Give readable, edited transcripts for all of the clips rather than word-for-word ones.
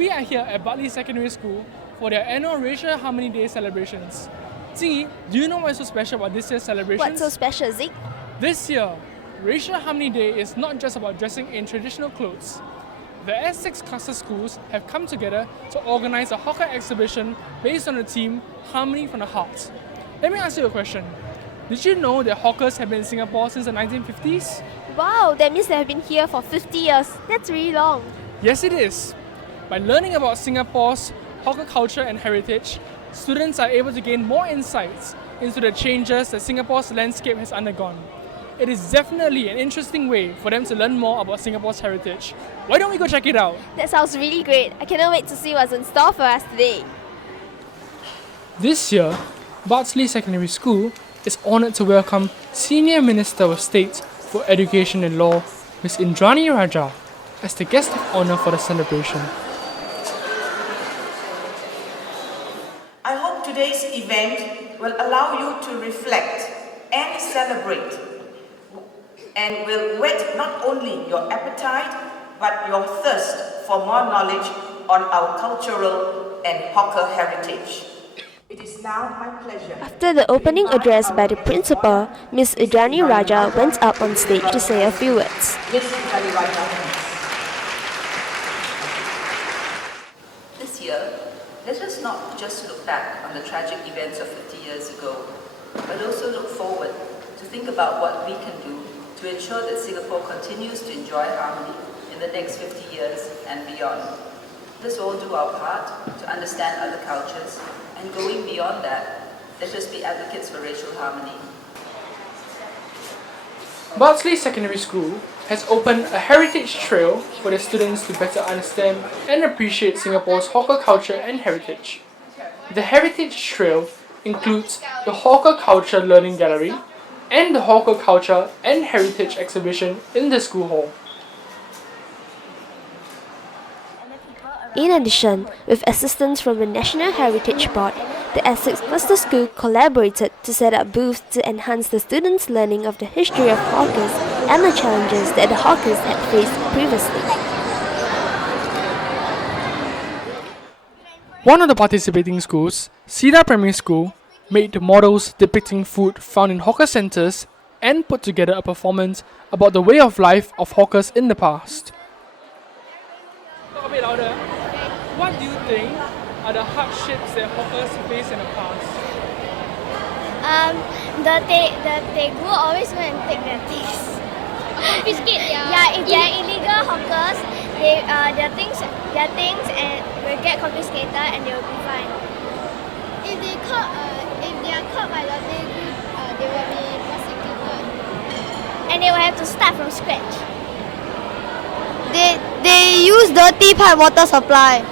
We are here at Bartley Secondary School for their annual Racial Harmony Day celebrations. Jingyi, do you know what's so special about this year's celebrations? What's so special, Zeke? This year, Racial Harmony Day is not just about dressing in traditional clothes. The S6 cluster schools have come together to organize a hawker exhibition based on the theme Harmony from the Heart. Let me ask you a question. Did you know that hawkers have been in Singapore since the 1950s? Wow, that means they have been here for 50 years. That's really long. Yes, it is. By learning about Singapore's hawker culture and heritage, students are able to gain more insights into the changes that Singapore's landscape has undergone. It is definitely an interesting way for them to learn more about Singapore's heritage. Why don't we go check it out? That sounds really great. I cannot wait to see what's in store for us today. This year, Bartley Secondary School is honoured to welcome Senior Minister of State for Education and Law, Ms. Indrani Raja, as the guest of honour for the celebration. I hope today's event will allow you to reflect and celebrate, and will whet not only your appetite but your thirst for more knowledge on our cultural and hawker heritage. It is now my pleasure. After the opening address by the principal, Ms. Indrani Raja went up on stage to say a few words. Ms. Indrani Raja. This year, let us not just look back on the tragic events of 50 years ago, but also look forward to think about what we can do to ensure that Singapore continues to enjoy harmony in the next 50 years and beyond. Let's all do our part to understand other cultures, and going beyond that, let us be advocates for racial harmony. Bartley Secondary School has opened a heritage trail for the students to better understand and appreciate Singapore's hawker culture and heritage. The heritage trail includes the Hawker Culture Learning Gallery and the Hawker Culture and Heritage exhibition in the school hall. In addition, with assistance from the National Heritage Board, the Essex Cluster School collaborated to set up booths to enhance the students' learning of the history of hawkers and the challenges that the hawkers had faced previously. One of the participating schools, Cedar Primary School, made models depicting food found in hawker centres and put together a performance about the way of life of hawkers in the past. Talk a bit louder. What do you think are the hardships that hawkers faced in the past? The Tegu always go and take their things. Confiscate, Yeah, if they are illegal hawkers, their things and will get confiscated and they will be fined. If they are caught by the Tegu, they will be prosecuted. And they will have to start from scratch. They use dirty pipe water supply.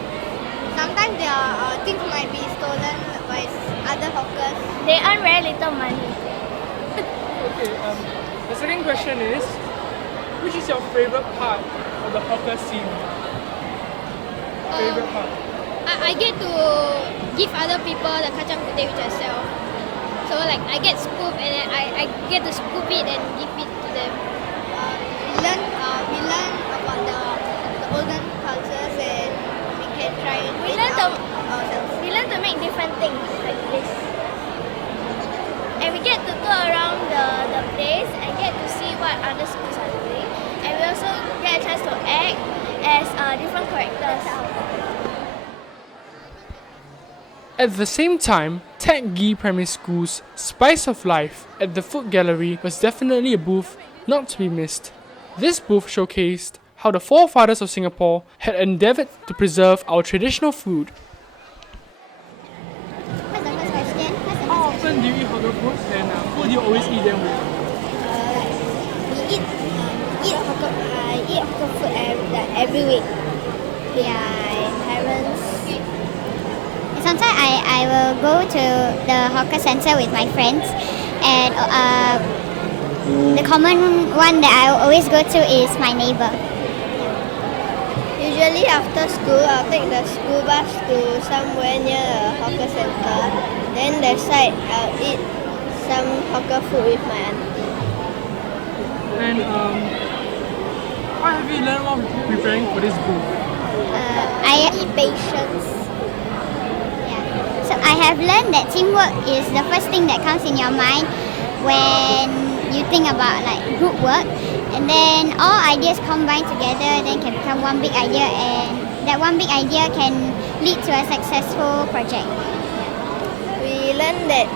Sometimes their things might be stolen by other hawkers. They earn very little money. Okay, the second question is, which is your favourite part of the hawker scene? Favourite part? I get to give other people the kacang putih which I sell. So like I get scoop and then I get to scoop it and give it to them. We learn about the olden cultures and we can try it ourselves. We learn to make different things like this. And we get to go around the place and get to see what other schools are doing. And we also get a chance to act as different characters. At the same time, Ted Gee Primary School's Spice of Life at the Food Gallery was definitely a booth not to be missed. This booth showcased how the forefathers of Singapore had endeavoured to preserve our traditional food. What's the first question? How often do you eat hawker food and who do you always eat them with? We eat hawker food every week. Yeah, parents. Sometimes I will go to the hawker center with my friends, and the common one that I always go to is my neighbor. Usually after school, I'll take the school bus to somewhere near a hawker center. Then that side, I'll eat some hawker food with my auntie. And what have you learned while preparing for this booth? patience. Yeah. So I have learned that teamwork is the first thing that comes in your mind when you think about like group work, and then all ideas combine together then can become one big idea, and that one big idea can lead to a successful project. We learned that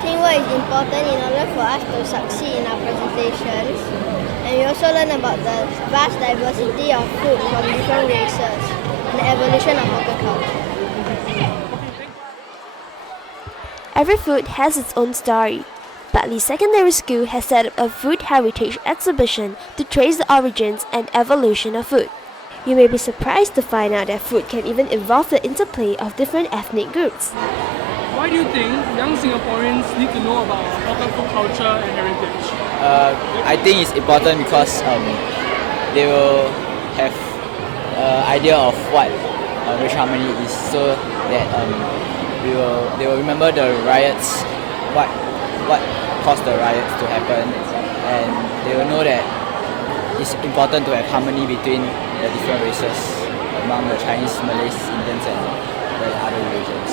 teamwork is important in order for us to succeed in our presentations. And we also learn about the vast diversity of food from different races and the evolution of hawker culture. Every food has its own story. Bartley Secondary School has set up a food heritage exhibition to trace the origins and evolution of food. You may be surprised to find out that food can even involve the interplay of different ethnic groups. Why do you think young Singaporeans need to know about hawker food culture and heritage? I think it's important because they will have idea of what racial harmony is, so that they will remember the riots, what caused the riots to happen, and they will know that it's important to have harmony between the different races among the Chinese, Malays, Indians, and the other religions.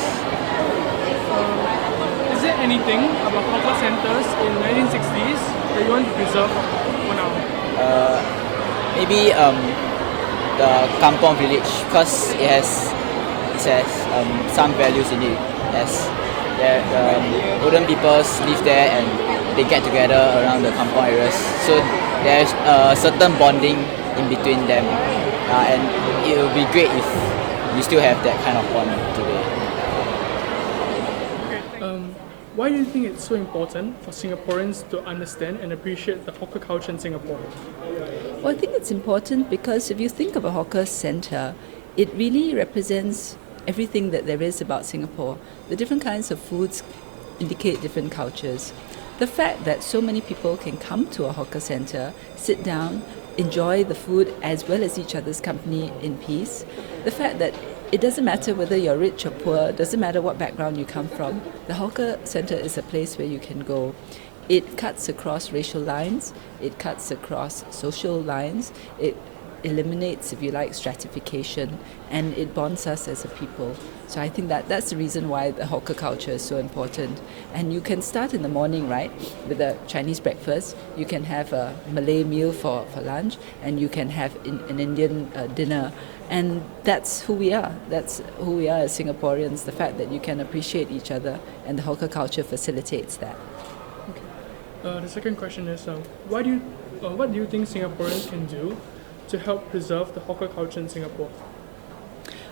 Is there anything about hawker centers in 1960s that you want to preserve for now? Maybe the kampong village, because it has some values in it, as the older people live there and they get together around the kampong areas, so there's a certain bonding in between them, and it will be great if we still have that kind of bond today. Why do you think it's so important for Singaporeans to understand and appreciate the hawker culture in Singapore? Well, I think it's important because if you think of a hawker centre, it really represents everything that there is about Singapore. The different kinds of foods indicate different cultures. The fact that so many people can come to a hawker centre, sit down, enjoy the food as well as each other's company in peace. The fact that it doesn't matter whether you're rich or poor, doesn't matter what background you come from, the hawker centre is a place where you can go. It cuts across racial lines, it cuts across social lines, it eliminates, if you like, stratification, and it bonds us as a people. So I think that's the reason why the hawker culture is so important. And you can start in the morning, right, with a Chinese breakfast. You can have a Malay meal for lunch, and you can have an Indian dinner. And that's who we are. That's who we are as Singaporeans, the fact that you can appreciate each other, and the hawker culture facilitates that. The second question is, what do you think Singaporeans can do to help preserve the hawker culture in Singapore?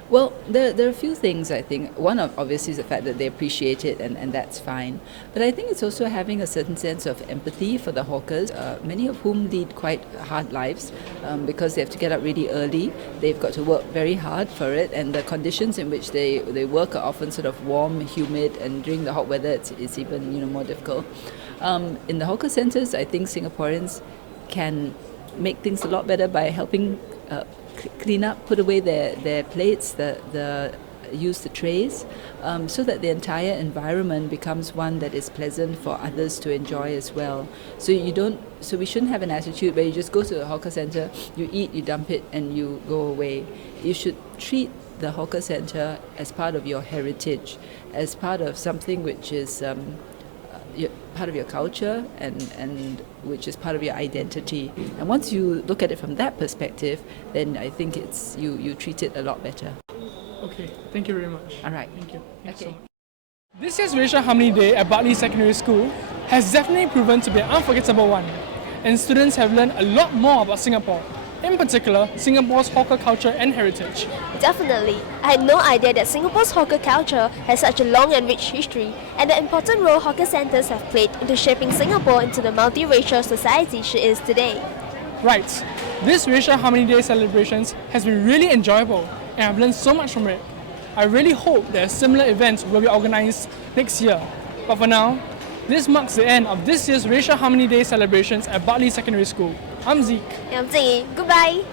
Well, there are a few things, I think. One of obviously is the fact that they appreciate it, and that's fine. But I think it's also having a certain sense of empathy for the hawkers, many of whom lead quite hard lives because they have to get up really early. They've got to work very hard for it, and the conditions in which they work are often sort of warm, humid, and during the hot weather it's even more difficult. In the hawker centres, I think Singaporeans can make things a lot better by helping clean up, put away their plates, use the trays, so that the entire environment becomes one that is pleasant for others to enjoy as well. So we shouldn't have an attitude where you just go to a hawker centre, you eat, you dump it, and you go away. You should treat the hawker centre as part of your heritage, as part of something which is part of your culture and which is part of your identity. And once you look at it from that perspective, then I think you treat it a lot better. Okay, thank you very much. All right. Thank you. Thanks Okay. so much. This year's Racial Harmony Day at Bartley Secondary School has definitely proven to be an unforgettable one, and students have learned a lot more about Singapore, in particular Singapore's hawker culture and heritage. Definitely. I had no idea that Singapore's hawker culture has such a long and rich history, and the important role hawker centres have played into shaping Singapore into the multiracial society she is today. Right, this Racial Harmony Day celebrations has been really enjoyable, and I've learned so much from it. I really hope that similar events will be organised next year. But for now, this marks the end of this year's Racial Harmony Day celebrations at Bartley Secondary School. I'm Zeke. I'm Jingyi. Goodbye.